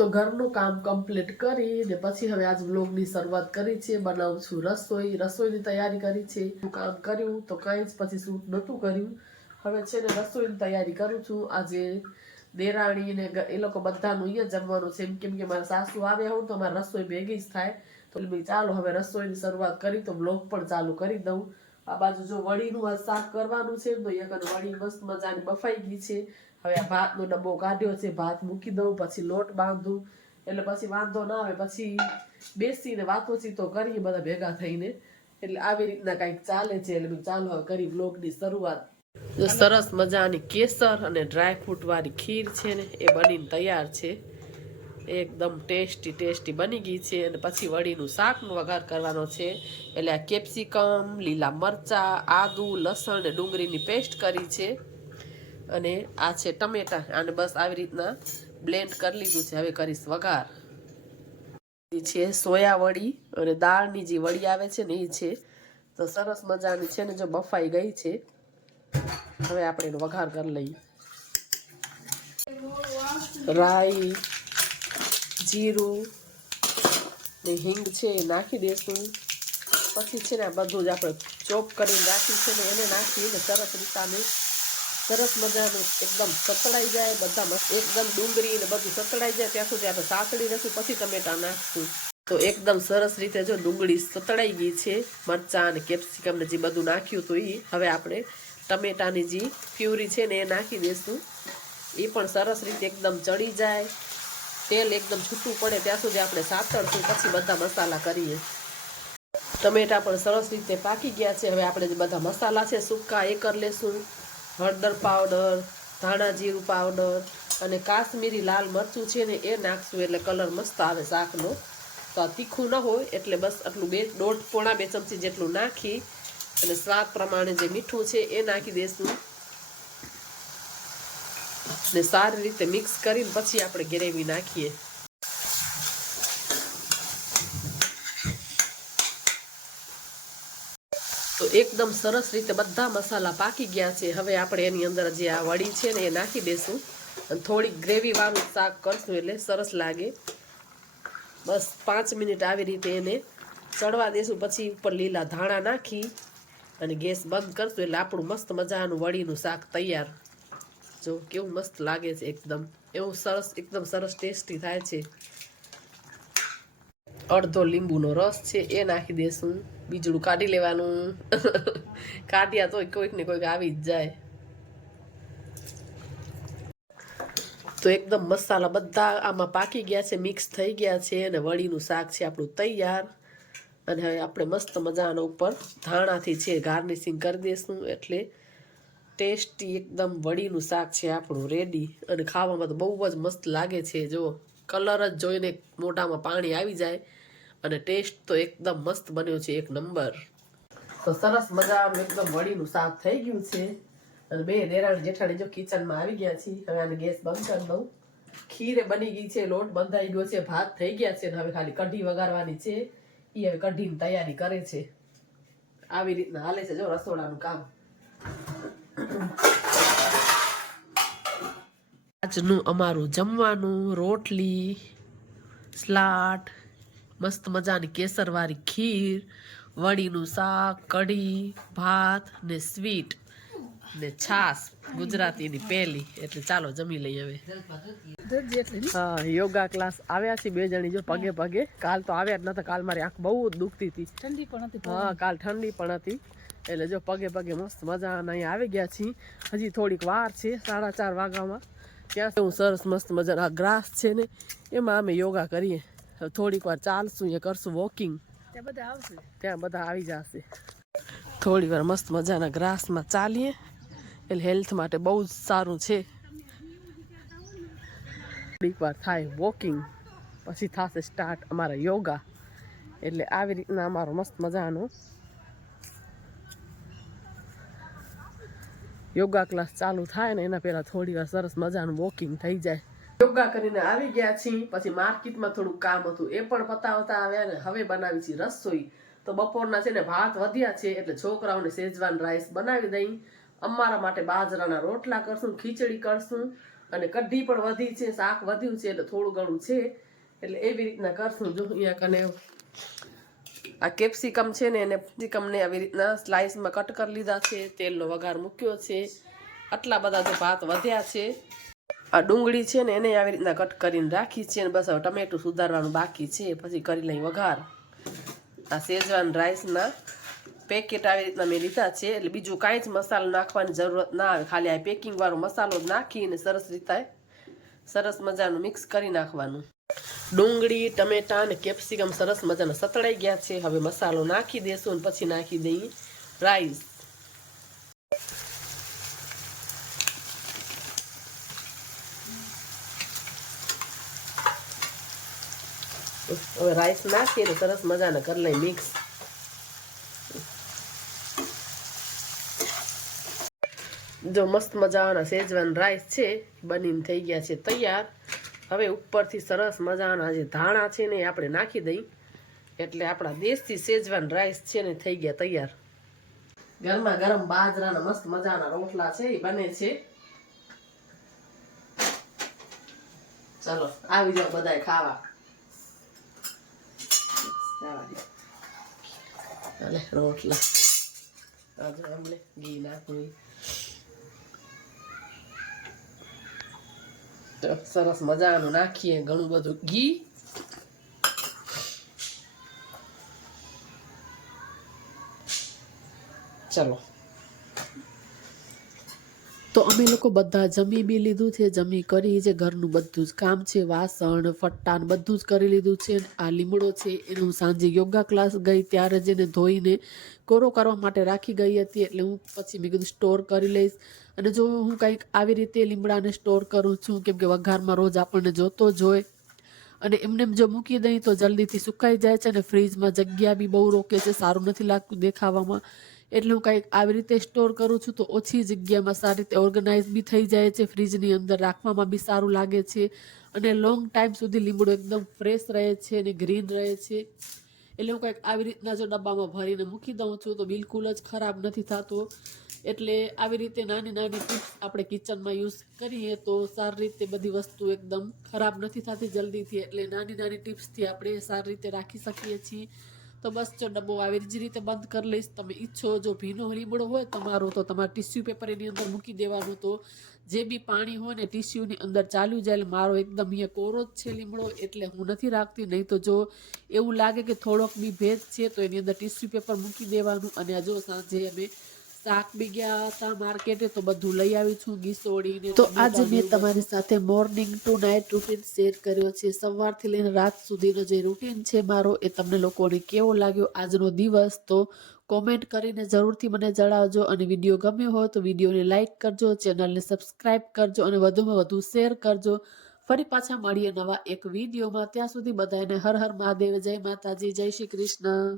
તો ઘરનું કામ કમ્પ્લીટ કરી ને પછી હવે આજ વ્લોગની શરૂઆત કરી છે. બનાવું છું રસોઈ. રસોઈની તૈયારી કરી છે. કામ કર્યું તો કંઈ જ પછી શૂટ નહોતું કર્યું. હવે છે ને રસોઈની તૈયારી કરું છું. આજે દેરાણી ને એ લોકો બધાનું અહીંયા જમવાનું છે. એમ કેમ કે મારા સાસુ આવ્યા હોય તો મારી રસોઈ ભેગી જ થાય. તો ચાલો હવે રસોઈની શરૂઆત કરી તો બ્લોગ પણ ચાલુ કરી દઉં. આ બાજુ જો વળીનું શાક કરવાનું છે તો અહીંયા વળી મસ્ત મજાની બફાઈ ગઈ છે. હવે આ ભાતનો ડબ્બો કાઢ્યો છે, ભાત મૂકી દઉં, પછી લોટ બાંધું. એટલે પછી વાંધો ના આવે, પછી બેસીને વાતોચીતો કરીએ બધા ભેગા થઈને. એટલે આવી રીતના કંઈક ચાલે છે, એટલે ચાલો હવે કરી બ્લોગની શરૂઆત. સરસ મજાની કેસર અને ડ્રાય ફ્રૂટ વાળી ખીર છે ને, એ બનીને તૈયાર છે. એકદમ ટેસ્ટી ટેસ્ટી બની ગઈ છે અને પછી વડીનું શાકનો વઘાર કરવાનો છે. એટલે આ કેપ્સિકમ, લીલા મરચાં, આદુ, લસણ અને ડુંગળીની પેસ્ટ કરી છે. અને આ છે ટમેટા. અને બસ આવી રીતના બ્લેન્ડ કરી લીધું છે. હવે કરીશ વઘાર. છે સોયા વડી અને દાળની જે વડી આવે છે ને એ છે. તો સરસ મજાની છે ને જો બફાઈ ગઈ છે. હવે આપણે એનો વઘાર કરી લઈએ. રાઈ, જીરું ને હિંગ છે એ નાખી દઈશું પછી છે ને બધું જ આપણે ચોપ કરીને રાખ્યું છે ને એને નાખીને સરસ રીતાને સરસ મજાનું એકદમ સતળાઈ જાય, બધા એકદમ ડુંગળી ને બધું સતળાઈ જાય ત્યાં સુધી આપણે સાતળી નાખશું પછી ટમેટા નાખશું. તો એકદમ સરસ રીતે જો ડુંગળી સતળાઈ ગઈ છે, મરચાં અને કેપ્સિકમ ને જે બધું નાખ્યું હતું એ હવે આપણે ટમેટાની જે પ્યુરી છે ને એ નાખી દઈશું એ પણ સરસ રીતે એકદમ ચડી જાય, તેલ એકદમ છૂટું પડે ત્યાં સુધી આપણે સાતળશું, પછી બધા મસાલા કરીએ. ટમેટા પણ સરસ રીતે પાકી ગયા છે, હવે આપણે જે બધા મસાલા છે, સૂકા એ કરી લેશું. હળદર પાવડર ધાણા જીરું પાવડર અને કાશ્મીરી લાલ મરચું છે ને એ નાખશું એટલે કલર મસ્ત આવે શાકનો. તો આ તીખું ન હોય એટલે બસ આટલું બે દોઢ પોણા બે ચમચી જેટલું નાખી અને સ્વાદ પ્રમાણે જે મીઠું છે એ નાખી દઈશું ને સારી રીતે મિક્સ કરીને પછી આપણે ગ્રેવી નાખીએ. તો એકદમ સરસ રીતે બધા મસાલા પાકી ગયા છે. હવે આપણે એની અંદર જે આ વડી છે ને એ નાખી દઈશું અને થોડીક ગ્રેવીવાળું શાક કરશું એટલે સરસ લાગે. બસ પાંચ મિનિટ આવી રીતે એને ચડવા દેશું. પછી ઉપર લીલા ધાણા નાખી અને ગેસ બંધ કરશું એટલે આપણું મસ્ત મજાનું વડીનું શાક તૈયાર. જો કેવું મસ્ત લાગે છે એકદમ. એવું સરસ, એકદમ સરસ ટેસ્ટી થાય છે. અડધો લીંબુનો રસ છે, એ નાખી દેશું. બીજડું કાઢી લેવાનું. કાઢ્યા તોય કોઈક ને કોઈક આવી જ જાય. તો એકદમ મસાલા બધા આમાં પાકી ગયા છે મિક્સ થઈ ગયા છે અને વળીનું શાક છે આપણું તૈયાર. અને હવે આપણે મસ્ત મજાનો ઉપર ધાણાથી છે ગાર્નિશિંગ કરી દઈશું એટલે ટેસ્ટી એકદમ વડીનું શાક છે આપણું રેડી અને ખાવામાં તો બહુ જ મસ્ત લાગે છે, જો કલર જ જોઈને મોઢામાં પાણી આવી જાય. અને ટેસ્ટ તો એકદમ મસ્ત બન્યો છે, એક નંબર તો સરસ મજાનું, એકદમ વડીનું શાક થઈ ગયું છે. અને બે દેરાણી જેઠાણી જો કિચનમાં આવી ગયા છે, હવે આને ગેસ બંધ કરી દઉં. ખીરે બની ગઈ છે, લોટ બંધાઈ ગયો છે, ભાત થઈ ગયા છે, અને હવે ખાલી કઢી વગાડવાની છે. એ હવે કઢીની તૈયારી કરે છે. આવી રીતના હાલે છે જો રસોડાનું કામ. આજનું અમારું જમવાનું રોટલી, સલાડ મસ્ત મજાની કેસરવાળી ખીર વડીનું શાક કઢી ભાત ને સ્વીટ ને છાશ. ગુજરાતીની પહેલી એટલે ચાલો જમી લઈએ હવે. હા યોગા ક્લાસ આવ્યા છે બે જણી જો પગે પગે. કાલ તો આવ્યા જ નતા કાલ મારી આંખ બહુ જ દુખતી હતી. ઠંડી પણ હતી હા કાલ ઠંડી પણ હતી. એટલે જો પગે પગે મસ્ત મજાના અહીંયા આવી ગયા છીએ. હજી થોડીક વાર છે સાડા ચાર વાગ્યામાં. ત્યાં હું સરસ મસ્ત મજાના ગ્રાસ છે ને એમાં અમે યોગા કરીએ. થોડીક વાર ચાલશું એ કરશું વોકિંગ ત્યાં બધા આવશે? ત્યાં બધા આવી જશે. થોડી વાર મસ્ત મજાના ગ્રાસમાં ચાલીએ. એટલે હેલ્થ માટે બહુ જ સારું છે. થોડીક વાર થાય વોકિંગ પછી થશે સ્ટાર્ટ અમારા યોગા એટલે આવી રીતના અમારો મસ્ત મજાનો યોગા ક્લાસ ચાલુ થાય ને એના પહેલાં થોડી વાર સરસ મજાનું વોકિંગ થઈ જાય. યોગા કરીને આવી ગયા છીએ. પછી માર્કેટમાં થોડું કામ હતું, એ પણ પતાવતા આવ્યા ને હવે બનાવી છીએ રસોઈ. તો બપોરના છે ને ભાત વધ્યા છે, એટલે છોકરાઓને શેજવાન રાઈસ બનાવી દઈ. અમારા માટે બાજરાના રોટલા કરશું, ખીચડી કરશું. અને કઢી પણ વધી છે, શાક વધ્યું છે, એટલે થોડું ઘણું છે. એટલે એવી રીતના કરશું. જો અહીંયા કને આ કેપ્સિકમ છે ને, એને કેપ્સિકમને આવી રીતના સ્લાઇસમાં કટ કરી લીધા છે, તેલનો વઘાર મૂક્યો છે. આટલા બધા જે ભાત વધ્યા છે. આ ડુંગળી છે ને એને આવી રીતના કટ કરીને રાખી છે અને બસ હવે ટમેટું સુધારવાનું બાકી છે. પછી કરી લઈ વઘાર. આ શેજવાન રાઈસના પેકેટ આવી રીતના મેં લીધા છે. એટલે બીજું કાંઈ જ મસાલો નાખવાની જરૂરત ના આવે. ખાલી આ પેકિંગવાળો મસાલો જ નાખીને સરસ રીતે સરસ મજાનું મિક્સ કરી નાખવાનું. ડુંગળી, ટમેટા અને કેપ્સિકમ સરસ મજાના સતળાઈ ગયા છે. હવે મસાલો નાખી દેશું અને પછી નાખી દઈએ રાઈસ. હવે રાઈસ નાખીને સરસ મજાના કરી લઈ મિક્સ જો મસ્ત મજાના સેજવાન રાઈસ છે, બનીને થઈ ગયા છે તૈયાર. હવે ઉપરથી સરસ મજાના જે ધાણા છે ને આપણે નાખી દઈ. એટલે આપણા દેશથી સેજવાન રાઈસ છે ને થઈ ગયા તૈયાર. ગરમા ગરમ બાજરાના મસ્ત મજાના રોટલા છે, એ બને છે. ચલો, આવી જાઓ બધાય ખાવા. હાલે રોટલા આજે આમલે ઘી નાખવી સરસ મજાનું નાખીએ ઘણું બધું ઘી ચલો તો અમે લોકો બધા જમી બી લીધું છે, જમી કરી જે ઘરનું બધું જ કામ છે, વાસણ, ફટ્ટાન બધું જ કરી લીધું છે આ લીમડો છે, એને સાંજે યોગા ક્લાસ ગઈ ત્યારે જ એને ધોઈને કોરો કરવા માટે રાખી ગઈ હતી એટલે હું પછી મેં કીધું સ્ટોર કરી લઈશ. અને જો હું કંઈક આવી રીતે લીમડાને સ્ટોર કરું છું, કેમ કે વઘારમાં રોજ આપણને જોતો જ હોય. અને એમને એમ જો મૂકી દઈ તો જલ્દીથી સુકાઈ જાય છે અને ફ્રીજમાં જગ્યા બી બહુ રોકે છે, સારું નથી લાગતું દેખાવામાં. એટલે હું કંઈક આવી રીતે સ્ટોર કરું છું તો ઓછી જગ્યામાં સારી રીતે ઓર્ગનાઇઝ બી થઈ જાય છે ફ્રીજની અંદર રાખવામાં બી સારું લાગે છે અને લોંગ ટાઈમ સુધી લીમડો એકદમ ફ્રેશ રહે છે અને ગ્રીન રહે છે. એટલે હું કંઈક આવી રીતના જો ડબ્બામાં ભરીને મૂકી દઉં છું તો બિલકુલ જ ખરાબ નથી થતો. એટલે આવી રીતે નાની નાની ટિપ્સ આપણે કિચનમાં યુઝ કરીએ તો સારી રીતે બધી વસ્તુ એકદમ ખરાબ નથી થતી જલ્દીથી. એટલે નાની નાની ટિપ્સથી આપણે સારી રીતે રાખી શકીએ છીએ. તો બસ જો ડબ્બો આવી જ રીતે બંધ કરી લઈશ. તમે ઈચ્છો જો ભીનો લીમડો હોય તમારો તો તમારે ટીસ્યુ પેપર એની અંદર મૂકી દેવાનું તો જે બી પાણી હોય ને ટીસ્યુની અંદર ચાલ્યું જાય મારો એકદમ અહીંયા કોરો જ છે લીમડો એટલે હું નથી રાખતી. નહીં તો જો એવું લાગે કે થોડોક બી ભેજ છે તો એની અંદર ટીસ્યુ પેપર મૂકી દેવાનું અને જો સાંજે અમે શાક બી ગયા હતા માર્કેટે તો બધું લઈ આવી છું ગીસોડીને તો આજે મેં તમારી સાથે morning to night routine share કર્યો છે. સવારથી લઈને રાત સુધીનો જે રૂટીન છે મારો એ તમને લોકોને કેવો લાગ્યો? આજનો દિવસ તો કોમેન્ટ કરીને જરૂરથી મને જણાવજો અને વીડિયો ગમ્યો હોય તો વિડીયોને લાઇક કરજો ચેનલને સબસ્ક્રાઇબ કરજો અને વધુમાં વધુ શેર કરજો. ફરી પાછા મળીએ નવા એક વિડીયોમાં ત્યાં સુધી બધાને હર હર મહાદેવ જય માતાજી જય શ્રી કૃષ્ણ.